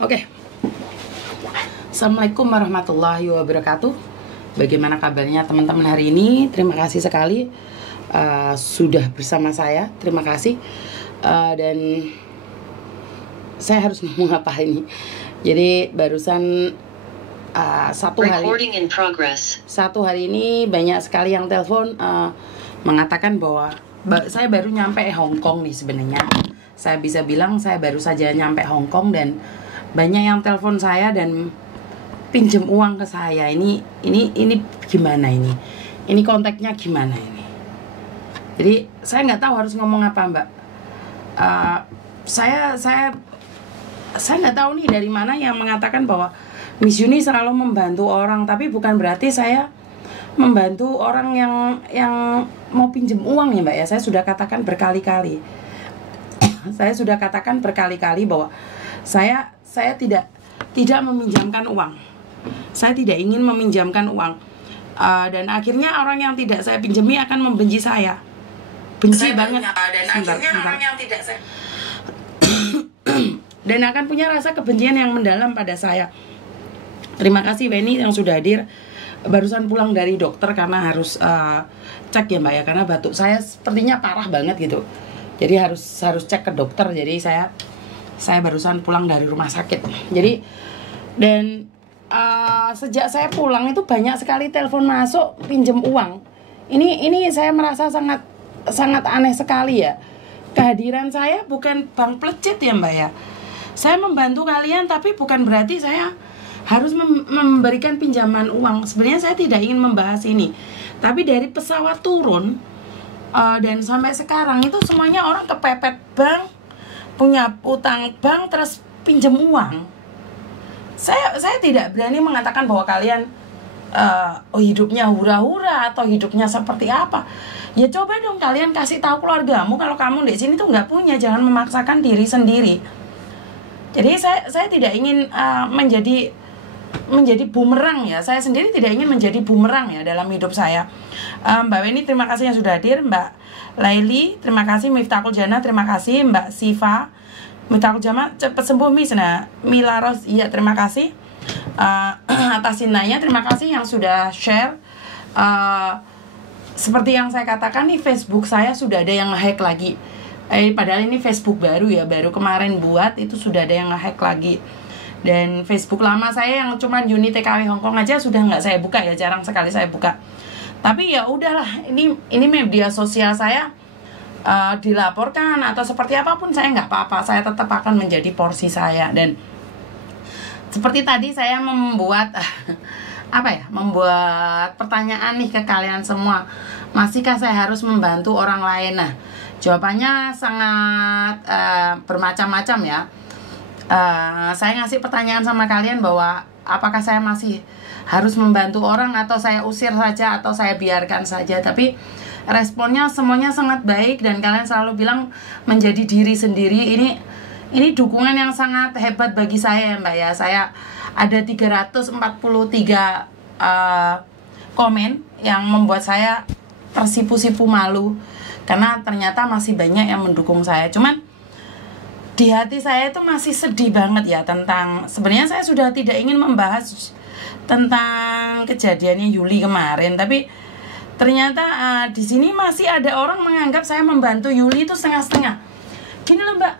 Oke. Assalamualaikum warahmatullahi wabarakatuh. Bagaimana kabarnya teman-teman hari ini? Terima kasih sekali sudah bersama saya. Terima kasih. Dan saya harus ngomong apa ini? Jadi barusan satu hari ini banyak sekali yang telepon mengatakan bahwa saya baru nyampe Hong Kong nih sebenarnya. Saya bisa bilang saya baru saja nyampe Hong Kong dan banyak yang telepon saya dan pinjem uang ke saya. Ini gimana ini? Ini konteksnya gimana ini? Jadi saya nggak tahu harus ngomong apa, Mbak. Saya nggak tahu nih dari mana yang mengatakan bahwa Miss Yuni selalu membantu orang, tapi bukan berarti saya membantu orang yang mau pinjem uang ya, Mbak ya. Saya sudah katakan berkali-kali. Saya sudah katakan berkali-kali bahwa saya tidak meminjamkan uang. Saya tidak ingin meminjamkan uang. Dan akhirnya orang yang tidak saya pinjami akan membenci saya. Benci banget. Dan akan punya rasa kebencian yang mendalam pada saya. Terima kasih Weni yang sudah hadir. Barusan pulang dari dokter karena harus cek ya Mbak ya, karena batuk saya sepertinya parah banget gitu. Jadi harus cek ke dokter. Jadi saya barusan pulang dari rumah sakit. Jadi dan sejak saya pulang itu banyak sekali telepon masuk pinjem uang. Ini saya merasa sangat aneh sekali ya. Kehadiran saya bukan bank plecet ya Mbak ya. Saya membantu kalian tapi bukan berarti saya harus memberikan pinjaman uang. Sebenarnya saya tidak ingin membahas ini. Tapi dari pesawat turun dan sampai sekarang itu semuanya orang kepepet bank, punya utang bank, terus pinjam uang. Saya tidak berani mengatakan bahwa kalian hidupnya hura-hura atau hidupnya seperti apa. Ya coba dong kalian kasih tahu keluargamu kalau kamu di sini tuh nggak punya, jangan memaksakan diri sendiri. Jadi saya tidak ingin menjadi bumerang ya. Saya sendiri tidak ingin menjadi bumerang ya dalam hidup saya. Mbak Weni terima kasih yang sudah hadir. Mbak Laili terima kasih. Miftahul Jana terima kasih. Mbak Siva Miftahul Jana cepat sembuh Miss. Nah Mila Ros iya terima kasih atas cintanya. Terima kasih yang sudah share. Seperti yang saya katakan nih, Facebook saya sudah ada yang nge-hack lagi. Padahal ini Facebook baru ya, baru kemarin buat itu sudah ada yang nge-hack lagi. Dan Facebook lama saya yang cuman Yuni TKW Hongkong aja sudah nggak saya buka ya, jarang sekali saya buka. Tapi ya udahlah, ini media sosial saya dilaporkan atau seperti apapun saya nggak apa-apa, saya tetap akan menjadi porsi saya. Dan seperti tadi saya membuat membuat pertanyaan nih ke kalian semua, masihkah saya harus membantu orang lain? Nah jawabannya sangat bermacam-macam ya. Saya ngasih pertanyaan sama kalian bahwa apakah saya masih harus membantu orang atau saya usir saja atau saya biarkan saja. Tapi responnya semuanya sangat baik dan kalian selalu bilang menjadi diri sendiri. Ini dukungan yang sangat hebat bagi saya ya Mbak ya. Saya ada 343 komen yang membuat saya tersipu-sipu malu karena ternyata masih banyak yang mendukung saya. Cuman di hati saya itu masih sedih banget ya tentang, sebenarnya saya sudah tidak ingin membahas tentang kejadiannya Yuli kemarin, tapi ternyata di sini masih ada orang menganggap saya membantu Yuli itu setengah-setengah. Gini loh Mbak,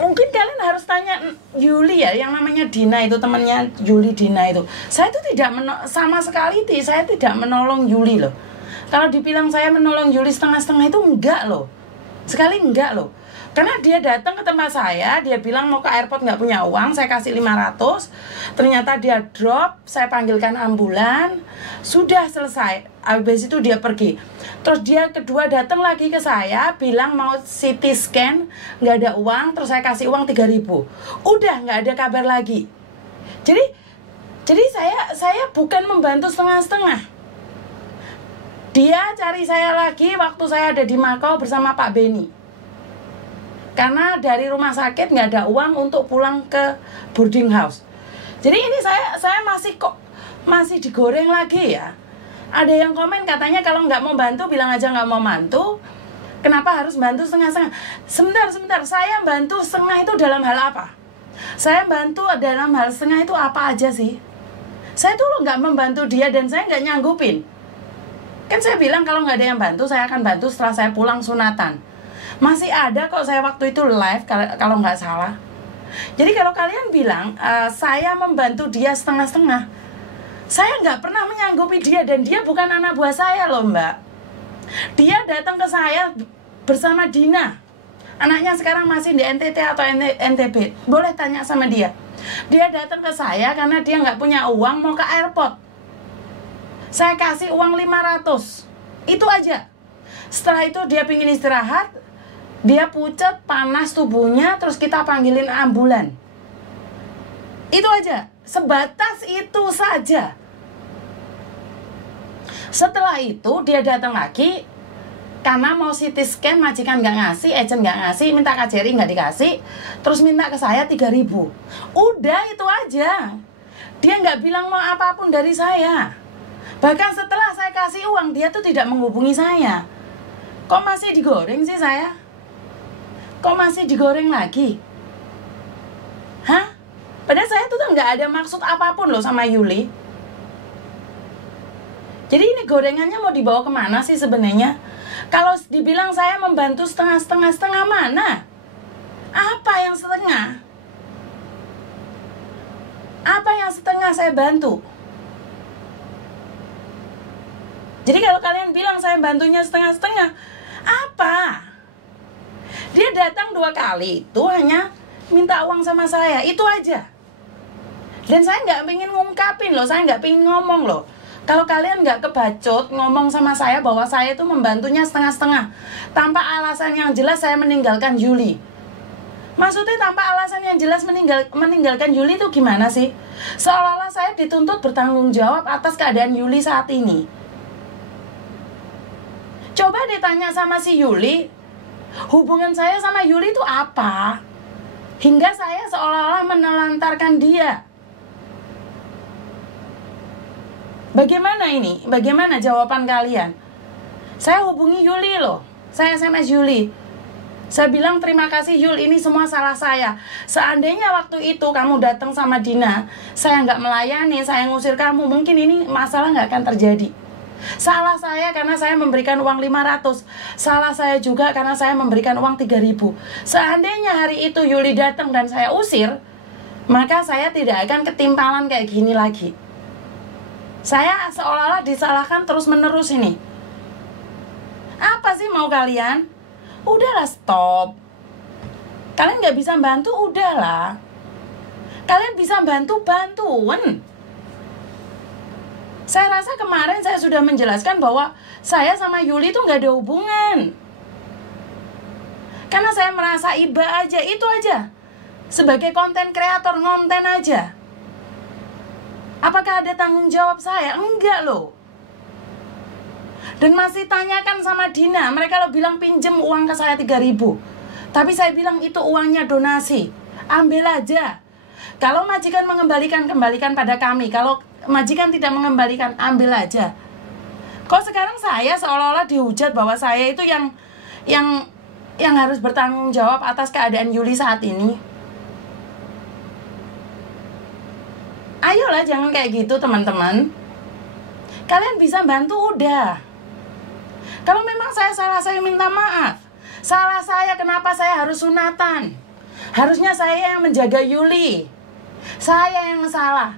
mungkin kalian harus tanya Yuli ya, yang namanya Dina itu, temannya Yuli Dina itu. Saya itu sama sekali saya tidak menolong Yuli loh. Kalau dibilang saya menolong Yuli setengah-setengah itu enggak loh, sekali enggak loh. Karena dia datang ke tempat saya, dia bilang mau ke airport nggak punya uang, saya kasih 500. Ternyata dia drop, saya panggilkan ambulan, sudah selesai. Habis itu dia pergi. Terus dia kedua datang lagi ke saya, bilang mau CT scan, nggak ada uang, terus saya kasih uang 3.000. Udah nggak ada kabar lagi. Jadi saya bukan membantu setengah-setengah. Dia cari saya lagi waktu saya ada di Makau bersama Pak Beni. Karena dari rumah sakit nggak ada uang untuk pulang ke boarding house. Jadi ini saya masih digoreng lagi ya. Ada yang komen katanya kalau nggak mau bantu bilang aja nggak mau bantu. Kenapa harus bantu setengah-setengah? Sebentar, saya bantu setengah itu dalam hal apa? Saya bantu dalam hal setengah itu apa aja sih? Saya dulu nggak membantu dia dan saya nggak nyanggupin. Kan saya bilang kalau nggak ada yang bantu, saya akan bantu setelah saya pulang sunatan. Masih ada kok saya waktu itu live kalau nggak salah. Jadi kalau kalian bilang saya membantu dia setengah-setengah, saya nggak pernah menyanggupi dia dan dia bukan anak buah saya loh Mbak. Dia datang ke saya bersama Dina. Anaknya sekarang masih di NTT atau NTB. Boleh tanya sama dia. Dia datang ke saya karena dia nggak punya uang mau ke airport. Saya kasih uang 500. Itu aja. Setelah itu dia pingin istirahat. Dia pucat, panas tubuhnya, terus kita panggilin ambulan. Itu aja. Sebatas itu saja. Setelah itu dia datang lagi karena mau CT scan, majikan nggak ngasih, agent nggak ngasih, minta KJRI nggak dikasih, terus minta ke saya 3.000. Udah itu aja. Dia nggak bilang mau apapun dari saya. Bahkan setelah saya kasih uang, dia tuh tidak menghubungi saya. Kok masih digoreng sih saya? Kok masih digoreng lagi? Hah? Padahal saya tuh nggak ada maksud apapun loh sama Yuli. Jadi ini gorengannya mau dibawa kemana sih sebenarnya? Kalau dibilang saya membantu setengah mana? Apa yang setengah? Apa yang setengah saya bantu? Jadi kalau kalian bilang saya bantunya setengah-setengah, apa? Dia datang 2 kali, itu hanya minta uang sama saya, itu aja. Dan saya nggak pengen ngungkapin loh, saya nggak pengen ngomong loh. Kalau kalian nggak kebacut ngomong sama saya bahwa saya itu membantunya setengah-setengah, tanpa alasan yang jelas saya meninggalkan Yuli. Maksudnya tanpa alasan yang jelas meninggalkan Yuli itu gimana sih? Seolah-olah saya dituntut bertanggung jawab atas keadaan Yuli saat ini. Coba ditanya sama si Yuli, hubungan saya sama Yuli itu apa? Hingga saya seolah-olah menelantarkan dia. Bagaimana ini? Bagaimana jawaban kalian? Saya hubungi Yuli loh. Saya SMS Yuli. Saya bilang terima kasih Yul, ini semua salah saya. Seandainya waktu itu kamu datang sama Dina, saya nggak melayani, saya ngusir kamu, mungkin ini masalah nggak akan terjadi. Salah saya karena saya memberikan uang 500. Salah saya juga karena saya memberikan uang 3.000. Seandainya hari itu Yuli datang dan saya usir, maka saya tidak akan ketimpalan kayak gini lagi. Saya seolah-olah disalahkan terus menerus ini. Apa sih mau kalian? Udahlah stop. Kalian gak bisa bantu, udahlah. Kalian bisa bantuan. Saya rasa kemarin saya sudah menjelaskan bahwa saya sama Yuli itu gak ada hubungan. Karena saya merasa iba aja, itu aja. Sebagai konten kreator, ngonten aja. Apakah ada tanggung jawab saya? Enggak loh. Dan masih tanyakan sama Dina, mereka lo bilang pinjem uang ke saya 3.000. Tapi saya bilang itu uangnya donasi, ambil aja. Kalau majikan mengembalikan, kembalikan pada kami. Kalau majikan tidak mengembalikan, ambil aja. Kok sekarang saya seolah-olah dihujat bahwa saya itu yang harus bertanggung jawab atas keadaan Yuli saat ini? Ayolah, jangan kayak gitu teman-teman. Kalian bisa bantu, udah. Kalau memang saya salah, saya minta maaf. Salah saya, kenapa saya harus sunatan? Harusnya saya yang menjaga Yuli. Saya yang salah.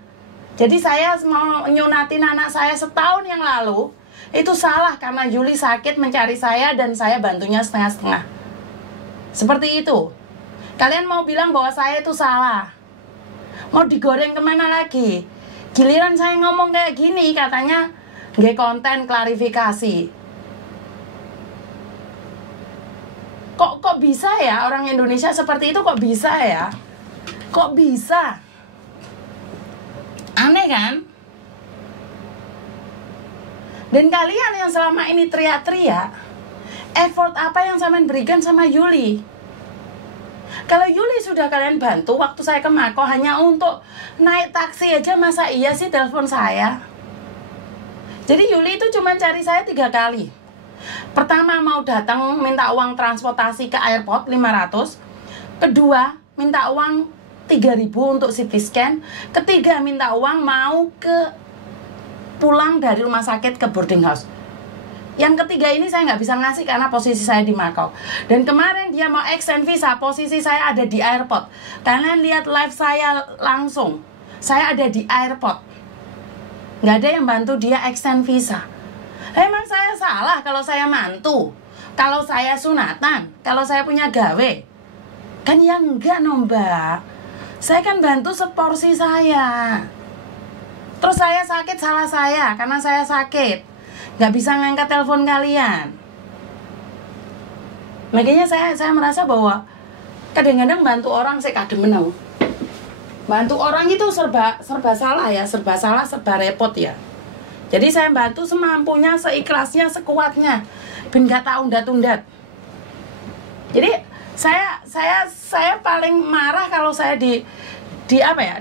Jadi saya mau nyunatin anak saya setahun yang lalu, itu salah karena Yuli sakit mencari saya dan saya bantunya setengah-setengah. Seperti itu. Kalian mau bilang bahwa saya itu salah. Mau digoreng kemana lagi? Giliran saya ngomong kayak gini, katanya nggak konten klarifikasi. Kok bisa ya orang Indonesia seperti itu, kok bisa ya? Kok bisa? Aneh kan? Dan kalian yang selama ini teriak-teriak, effort apa yang sampean berikan sama Yuli? Kalau Yuli sudah kalian bantu, waktu saya ke Mako hanya untuk naik taksi aja, masa iya sih telepon saya? Jadi Yuli itu cuma cari saya 3 kali. Pertama mau datang minta uang transportasi ke airport 500. Kedua minta uang 3.000 untuk CT scan, ketiga minta uang mau pulang dari rumah sakit ke boarding house. Yang ketiga ini saya nggak bisa ngasih karena posisi saya di Macau. Dan kemarin dia mau extend visa, posisi saya ada di airport. Kalian lihat live saya langsung, saya ada di airport. Nggak ada yang bantu dia extend visa. Emang saya salah kalau saya mantu, kalau saya sunatan, kalau saya punya gawe? Kan ya enggak no mbak. Saya kan bantu seporsi saya. Terus saya sakit salah saya, karena saya sakit nggak bisa ngangkat telepon kalian. Makanya saya merasa bahwa kadang-kadang bantu orang saya kadang menau. Bantu orang itu serba salah ya, serba salah, serba repot ya. Jadi saya bantu semampunya, seikhlasnya, sekuatnya, ben nggak tak undat-undat. Jadi saya paling marah kalau saya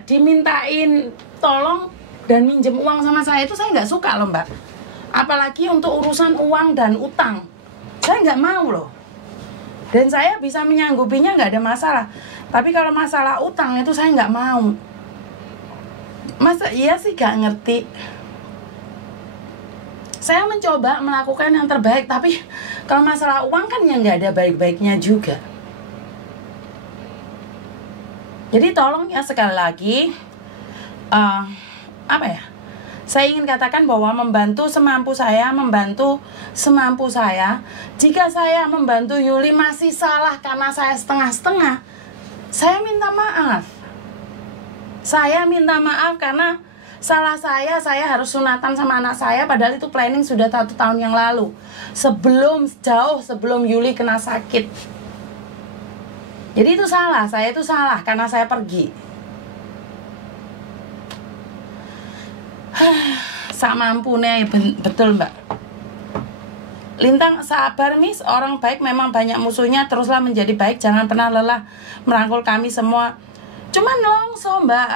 dimintain tolong dan minjem uang sama saya, itu saya nggak suka loh mbak. Apalagi untuk urusan uang dan utang, saya nggak mau loh. Dan saya bisa menyanggupinya, nggak ada masalah. Tapi kalau masalah utang itu saya nggak mau. Masa iya sih nggak ngerti. Saya mencoba melakukan yang terbaik, tapi kalau masalah uang kan yang nggak ada baik-baiknya juga. Jadi tolong ya sekali lagi, saya ingin katakan bahwa membantu semampu saya. Jika saya membantu Yuli masih salah karena saya setengah-setengah, saya minta maaf. Saya minta maaf karena salah saya harus sunatan sama anak saya, padahal itu planning sudah 1 tahun yang lalu, jauh sebelum Yuli kena sakit. Jadi itu salah, saya itu salah karena saya pergi. Sak mampune, betul mbak. Lintang, sabar Miss, orang baik memang banyak musuhnya, teruslah menjadi baik, jangan pernah lelah merangkul kami semua. Cuman longso mbak,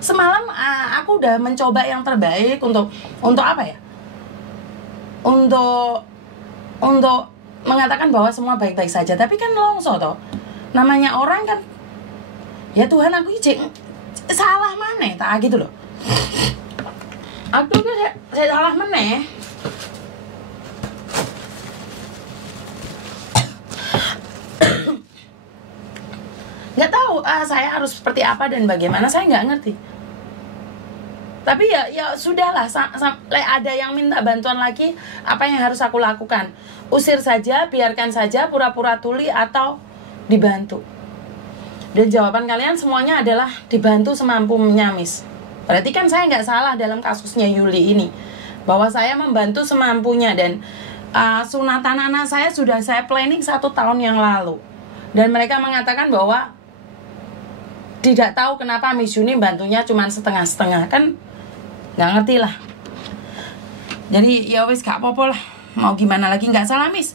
semalam aku udah mencoba yang terbaik untuk mengatakan bahwa semua baik-baik saja, tapi kan longso toh. Namanya orang kan, ya Tuhan aku izin salah mana tak gitu loh. Aku tuh saya salah mana. Nggak tahu saya harus seperti apa dan bagaimana, saya nggak ngerti. Tapi ya sudahlah, ada yang minta bantuan lagi, apa yang harus aku lakukan? Usir saja, biarkan saja, pura-pura tuli, atau dibantu? Dan jawaban kalian semuanya adalah dibantu semampunya Miss. Berarti kan saya nggak salah dalam kasusnya Yuli ini, bahwa saya membantu semampunya. Dan sunatan anak saya sudah saya planning 1 tahun yang lalu, dan mereka mengatakan bahwa tidak tahu kenapa Miss Yuni bantunya cuma setengah-setengah. Kan nggak ngerti lah. Jadi ya wis gak apa-apa lah, mau gimana lagi, nggak salah Miss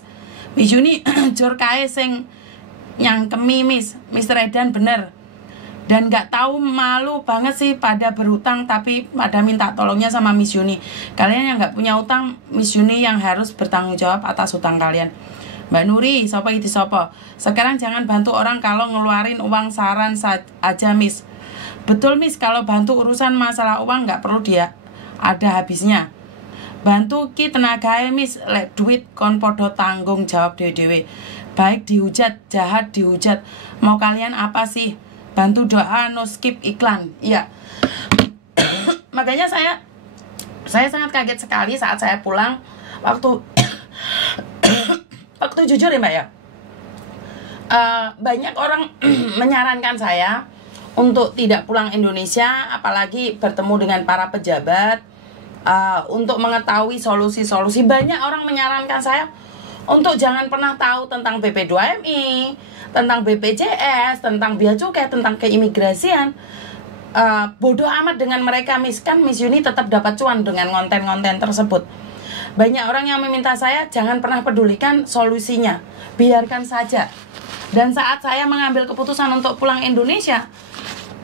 Yuni. Jur kae sing nyangkemi Mr. Edan bener, dan nggak tahu, malu banget sih pada berhutang tapi pada minta tolongnya sama Miss Yuni. Kalian yang nggak punya utang, Miss Yuni yang harus bertanggung jawab atas hutang kalian. Mbak Nuri, sopo itu sopo. Sekarang jangan bantu orang kalau ngeluarin uang saran aja Miss. Betul Miss, kalau bantu urusan masalah uang nggak perlu dia ada habisnya. Bantu ki tenagae Miss, lek duit kon podo tanggung jawab dewe-dewe. Baik dihujat, jahat dihujat. Mau kalian apa sih? Bantu doa, no skip iklan. Iya. Makanya saya sangat kaget sekali saat saya pulang. Waktu jujur ya mbak ya, banyak orang menyarankan saya untuk tidak pulang Indonesia, apalagi bertemu dengan para pejabat, untuk mengetahui solusi-solusi. Banyak orang menyarankan saya untuk jangan pernah tahu tentang BP2MI, tentang BPJS, tentang bea cukai, tentang keimigrasian. Bodoh amat dengan mereka Miss. Kan Miss Yuni tetap dapat cuan dengan konten-konten tersebut. Banyak orang yang meminta saya jangan pernah pedulikan solusinya, biarkan saja. Dan saat saya mengambil keputusan untuk pulang Indonesia,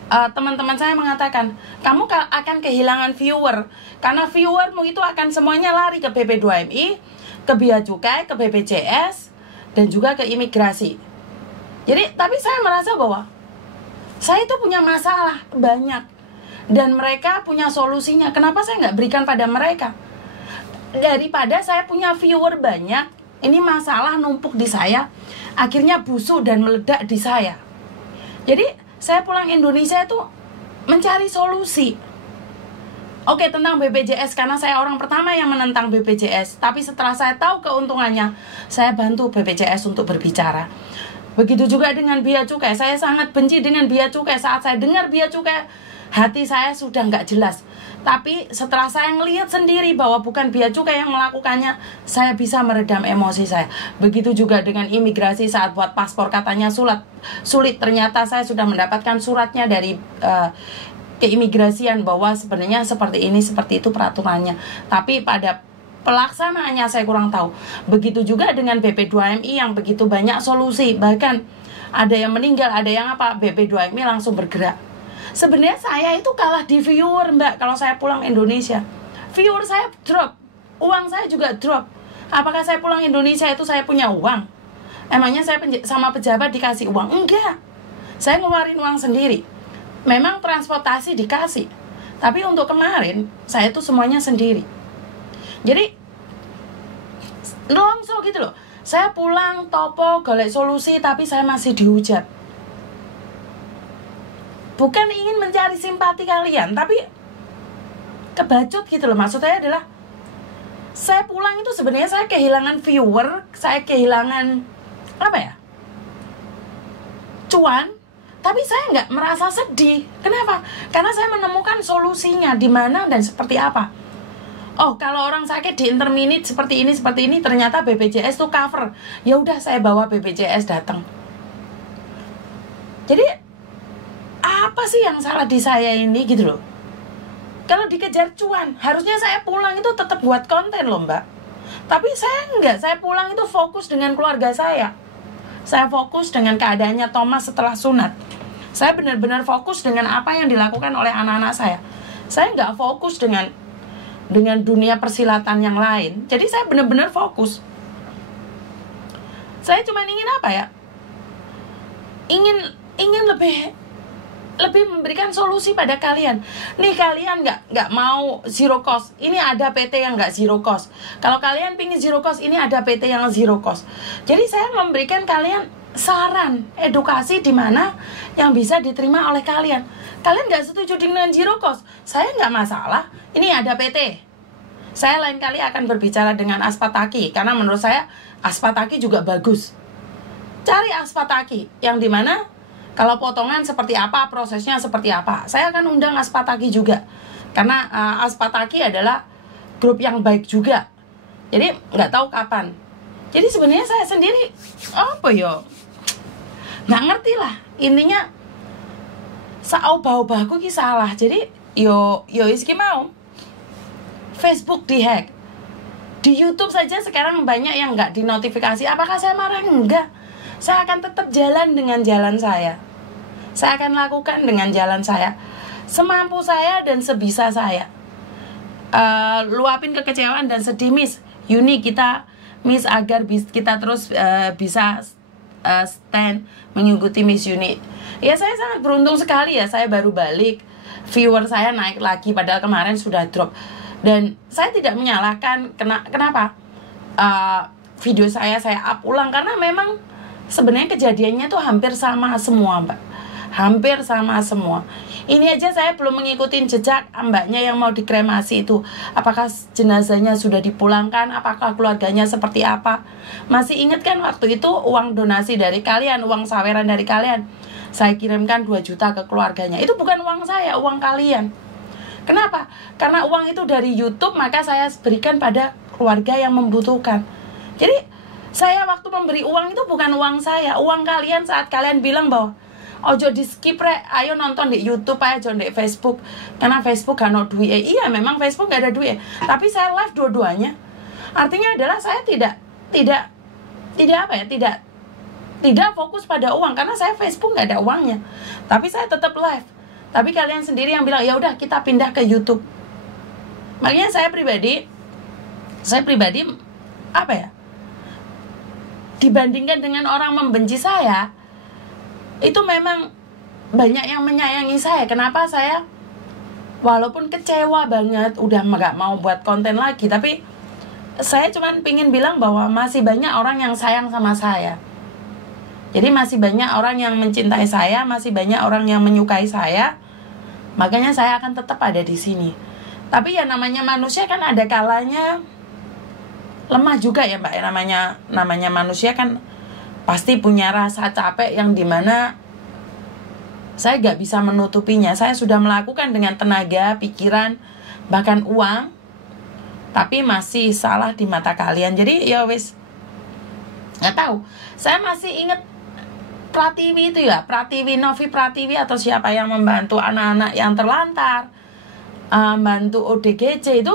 teman-teman saya mengatakan, kamu akan kehilangan viewer, karena viewermu itu akan semuanya lari ke BP2MI, ke bea cukai, ke BPJS, dan juga ke imigrasi. Jadi tapi saya merasa bahwa saya itu punya masalah banyak dan mereka punya solusinya. Kenapa saya nggak berikan pada mereka? Daripada saya punya viewer banyak, ini masalah numpuk di saya, akhirnya busuk dan meledak di saya. Jadi saya pulang Indonesia itu mencari solusi. Oke, tentang BPJS, karena saya orang pertama yang menentang BPJS. Tapi setelah saya tahu keuntungannya, saya bantu BPJS untuk berbicara. Begitu juga dengan bea cukai. Saya sangat benci dengan bea cukai. Saat saya dengar bea cukai, hati saya sudah nggak jelas. Tapi setelah saya ngelihat sendiri bahwa bukan bea cukai yang melakukannya, saya bisa meredam emosi saya. Begitu juga dengan imigrasi, saat buat paspor katanya sulit. Ternyata saya sudah mendapatkan suratnya dari keimigrasian bahwa sebenarnya seperti ini, seperti itu peraturannya. Tapi pada pelaksanaannya saya kurang tahu. Begitu juga dengan BP2MI yang begitu banyak solusi. Bahkan ada yang meninggal, ada yang apa, BP2MI langsung bergerak. Sebenarnya saya itu kalah di viewer, Mbak. Kalau saya pulang Indonesia, viewer saya drop, uang saya juga drop. Apakah saya pulang Indonesia itu saya punya uang? Emangnya saya sama pejabat dikasih uang? Enggak. Saya ngeluarin uang sendiri. Memang transportasi dikasih, tapi untuk kemarin saya itu semuanya sendiri. Jadi longso gitu loh. Saya pulang topo golek solusi, tapi saya masih dihujat. Bukan ingin mencari simpati kalian, tapi kebacut gitu loh. Maksud saya adalah saya pulang itu sebenarnya saya kehilangan viewer, saya kehilangan apa ya, cuan. Tapi saya nggak merasa sedih. Kenapa? Karena saya menemukan solusinya di mana dan seperti apa. Oh, kalau orang sakit di interminute seperti ini, ternyata BPJS tuh cover. Ya udah, saya bawa BPJS datang. Jadi apa sih yang salah di saya ini gitu loh? Kalau dikejar cuan, harusnya saya pulang itu tetap buat konten loh, Mbak. Tapi saya enggak, saya pulang itu fokus dengan keluarga saya. Saya fokus dengan keadaannya Thomas setelah sunat. Saya benar-benar fokus dengan apa yang dilakukan oleh anak-anak saya. Saya nggak fokus dengan dunia persilatan yang lain. Jadi saya benar-benar fokus. Saya cuma ingin apa ya? Ingin lebih memberikan solusi pada kalian. Nih kalian nggak mau zero cost, ini ada PT yang nggak zero cost. Kalau kalian pingin zero cost, ini ada PT yang zero cost. Jadi saya memberikan kalian saran, edukasi di mana yang bisa diterima oleh kalian. Kalian nggak setuju dengan zero cost, saya nggak masalah. Ini ada PT. Saya lain kali akan berbicara dengan Aspataki, karena menurut saya Aspataki juga bagus. Cari Aspataki yang dimana kalau potongan seperti apa, prosesnya seperti apa. Saya akan undang Aspataki juga. Karena Aspataki adalah grup yang baik juga. Jadi nggak tahu kapan. Jadi sebenarnya saya sendiri apa yo? Nggak ngerti lah. Intinya saobah-obahku ki salah. Jadi yo iski mau. Facebook dihack. Di YouTube saja sekarang banyak yang nggak dinotifikasi. Apakah saya marah? Enggak. Saya akan tetap jalan dengan jalan saya. Saya akan lakukan dengan jalan saya, semampu saya dan sebisa saya. Luapin kekecewaan dan sedih, Miss Yuni, kita Miss agar kita terus bisa stand mengikuti Miss Yuni. Ya saya sangat beruntung sekali ya, saya baru balik, viewer saya naik lagi padahal kemarin sudah drop. Dan saya tidak menyalahkan kenapa video saya up ulang, karena memang sebenarnya kejadiannya tuh hampir sama semua, Mbak. Hampir sama semua. Ini aja saya belum mengikuti jejak mbaknya yang mau dikremasi itu. Apakah jenazahnya sudah dipulangkan? Apakah keluarganya seperti apa? Masih ingat kan waktu itu uang donasi dari kalian, uang saweran dari kalian, saya kirimkan 2 juta ke keluarganya. Itu bukan uang saya, uang kalian. Kenapa? Karena uang itu dari YouTube, maka saya berikan pada keluarga yang membutuhkan. Jadi saya waktu memberi uang itu bukan uang saya, uang kalian saat kalian bilang bahwa ojo di skip rek, ayo nonton di YouTube aja, di Facebook, karena Facebook gak ada duit. Iya, memang Facebook gak ada duit, tapi saya live dua-duanya. Artinya adalah saya tidak fokus pada uang, karena saya Facebook gak ada uangnya, tapi saya tetap live. Tapi kalian sendiri yang bilang ya udah kita pindah ke YouTube. Makanya saya pribadi apa ya, dibandingkan dengan orang membenci saya, itu memang banyak yang menyayangi saya. Kenapa saya walaupun kecewa banget, udah nggak mau buat konten lagi, tapi saya cuman pingin bilang bahwa masih banyak orang yang sayang sama saya. Jadi masih banyak orang yang mencintai saya, masih banyak orang yang menyukai saya. Makanya saya akan tetap ada di sini. Tapi ya namanya manusia kan ada kalanya lemah juga ya Mbak. Namanya manusia kan pasti punya rasa capek yang dimana saya gak bisa menutupinya. Saya sudah melakukan dengan tenaga, pikiran, bahkan uang, tapi masih salah di mata kalian. Jadi ya wis, nggak tahu. Saya masih ingat Pratiwi itu ya, Novi Pratiwi atau siapa yang membantu anak-anak yang terlantar, bantu ODGJ itu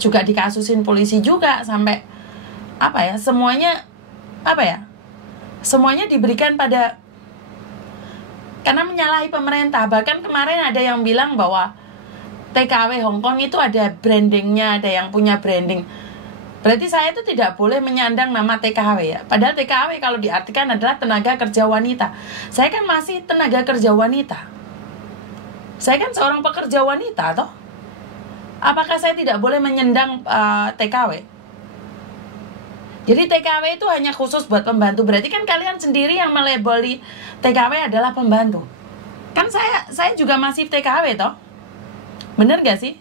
juga dikasusin polisi juga, sampai semuanya diberikan pada, karena menyalahi pemerintah. Bahkan kemarin ada yang bilang bahwa TKW Hongkong itu ada brandingnya, ada yang punya branding. Berarti saya itu tidak boleh menyandang nama TKW ya. Padahal TKW kalau diartikan adalah tenaga kerja wanita. Saya kan masih tenaga kerja wanita. Saya kan seorang pekerja wanita toh. Apakah saya tidak boleh menyandang TKW? Jadi TKW itu hanya khusus buat pembantu. Berarti kan kalian sendiri yang melabeli TKW adalah pembantu. Kan saya juga masih TKW toh. Bener gak sih?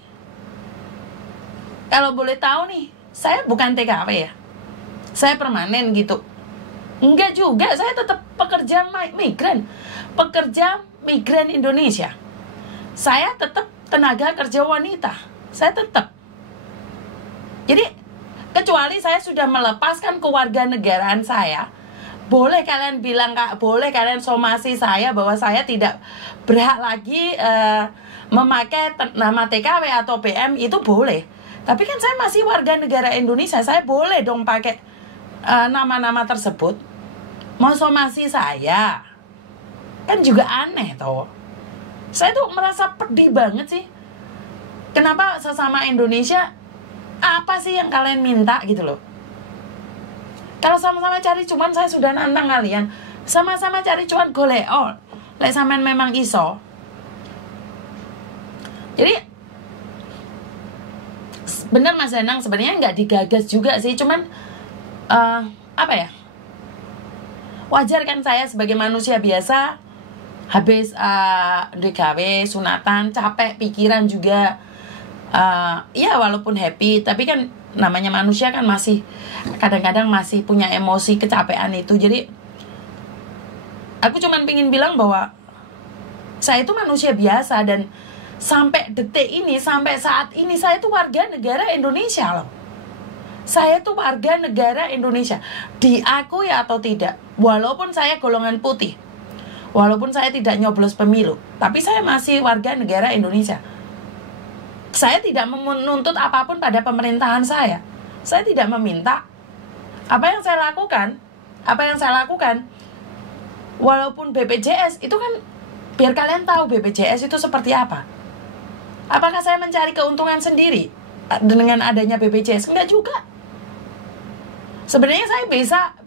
Kalau boleh tahu nih, saya bukan TKW ya. Saya permanen gitu. Enggak juga, saya tetap pekerja migran. Pekerja migran Indonesia. Saya tetap tenaga kerja wanita. Saya tetap. Jadi, kecuali saya sudah melepaskan kewarganegaraan saya, boleh kalian bilang, boleh kalian somasi saya bahwa saya tidak berhak lagi memakai nama TKW atau PM, itu boleh. Tapi kan saya masih warga negara Indonesia, saya boleh dong pakai nama-nama tersebut. Mau somasi saya, kan juga aneh toh. Saya tuh merasa pedih banget sih. Kenapa sesama Indonesia, apa sih yang kalian minta gitu loh? Kalau sama-sama cari cuan, saya sudah nantang kalian. Sama-sama cari cuan golek lek sampean memang iso. Jadi bener Mas Danang, sebenarnya nggak digagas juga sih, cuman wajar kan saya sebagai manusia biasa habis DKW sunatan, capek pikiran juga, ya walaupun happy, tapi kan namanya manusia kan masih kadang-kadang masih punya emosi kecapean itu. Jadi aku cuman pingin bilang bahwa saya itu manusia biasa, dan sampai detik ini, sampai saat ini, saya itu warga negara Indonesia loh. Saya itu warga negara Indonesia, diakui atau tidak. Walaupun saya golongan putih, walaupun saya tidak nyoblos pemilu, tapi saya masih warga negara Indonesia. Saya tidak menuntut apapun pada pemerintahan saya. Saya tidak meminta. Apa yang saya lakukan, walaupun BPJS itu kan, biar kalian tahu BPJS itu seperti apa. Apakah saya mencari keuntungan sendiri dengan adanya BPJS? Enggak juga. Sebenarnya saya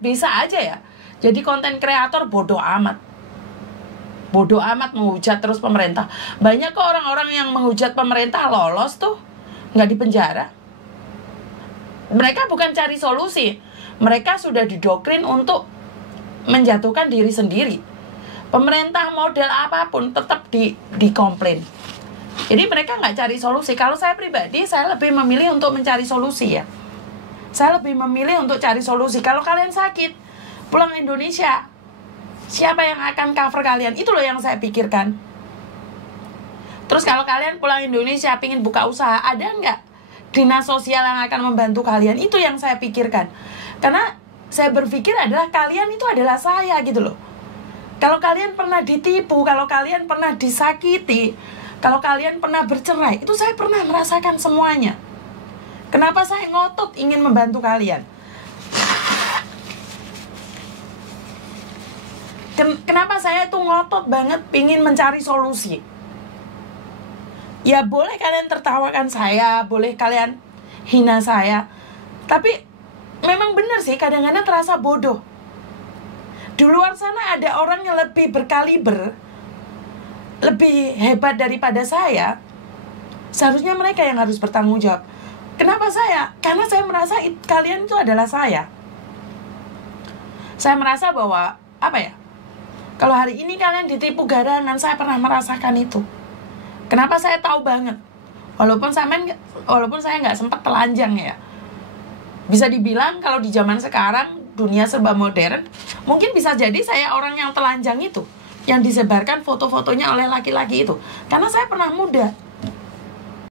bisa aja ya jadi konten kreator bodoh amat menghujat terus pemerintah. Banyak kok orang-orang yang menghujat pemerintah lolos tuh, nggak dipenjara. Mereka bukan cari solusi, mereka sudah didoktrin untuk menjatuhkan diri sendiri. Pemerintah model apapun tetap dikomplain. Jadi mereka nggak cari solusi. Kalau saya pribadi, saya lebih memilih untuk mencari solusi ya. Saya lebih memilih untuk cari solusi. Kalau kalian sakit, pulang Indonesia, siapa yang akan cover kalian? Itu loh yang saya pikirkan. Terus kalau kalian pulang Indonesia, pingin buka usaha, ada nggak dinas sosial yang akan membantu kalian? Itu yang saya pikirkan. Karena saya berpikir adalah kalian itu adalah saya gitu loh. Kalau kalian pernah ditipu, kalau kalian pernah disakiti, kalau kalian pernah bercerai, itu saya pernah merasakan semuanya. Kenapa saya ngotot ingin membantu kalian? Kenapa saya tuh ngotot banget ingin mencari solusi? Ya boleh kalian tertawakan saya, boleh kalian hina saya, tapi memang benar sih kadang-kadang terasa bodoh. Di luar sana ada orang yang lebih berkaliber, lebih hebat daripada saya. Seharusnya mereka yang harus bertanggung jawab. Kenapa saya? Karena saya merasa kalian itu adalah saya. Saya merasa bahwa, apa ya, kalau hari ini kalian ditipu garangan, saya pernah merasakan itu. Kenapa saya tahu banget? Walaupun saya nggak sempat telanjang ya. Bisa dibilang kalau di zaman sekarang, dunia serba modern, mungkin bisa jadi saya orang yang telanjang itu, yang disebarkan foto-fotonya oleh laki-laki itu. Karena saya pernah muda.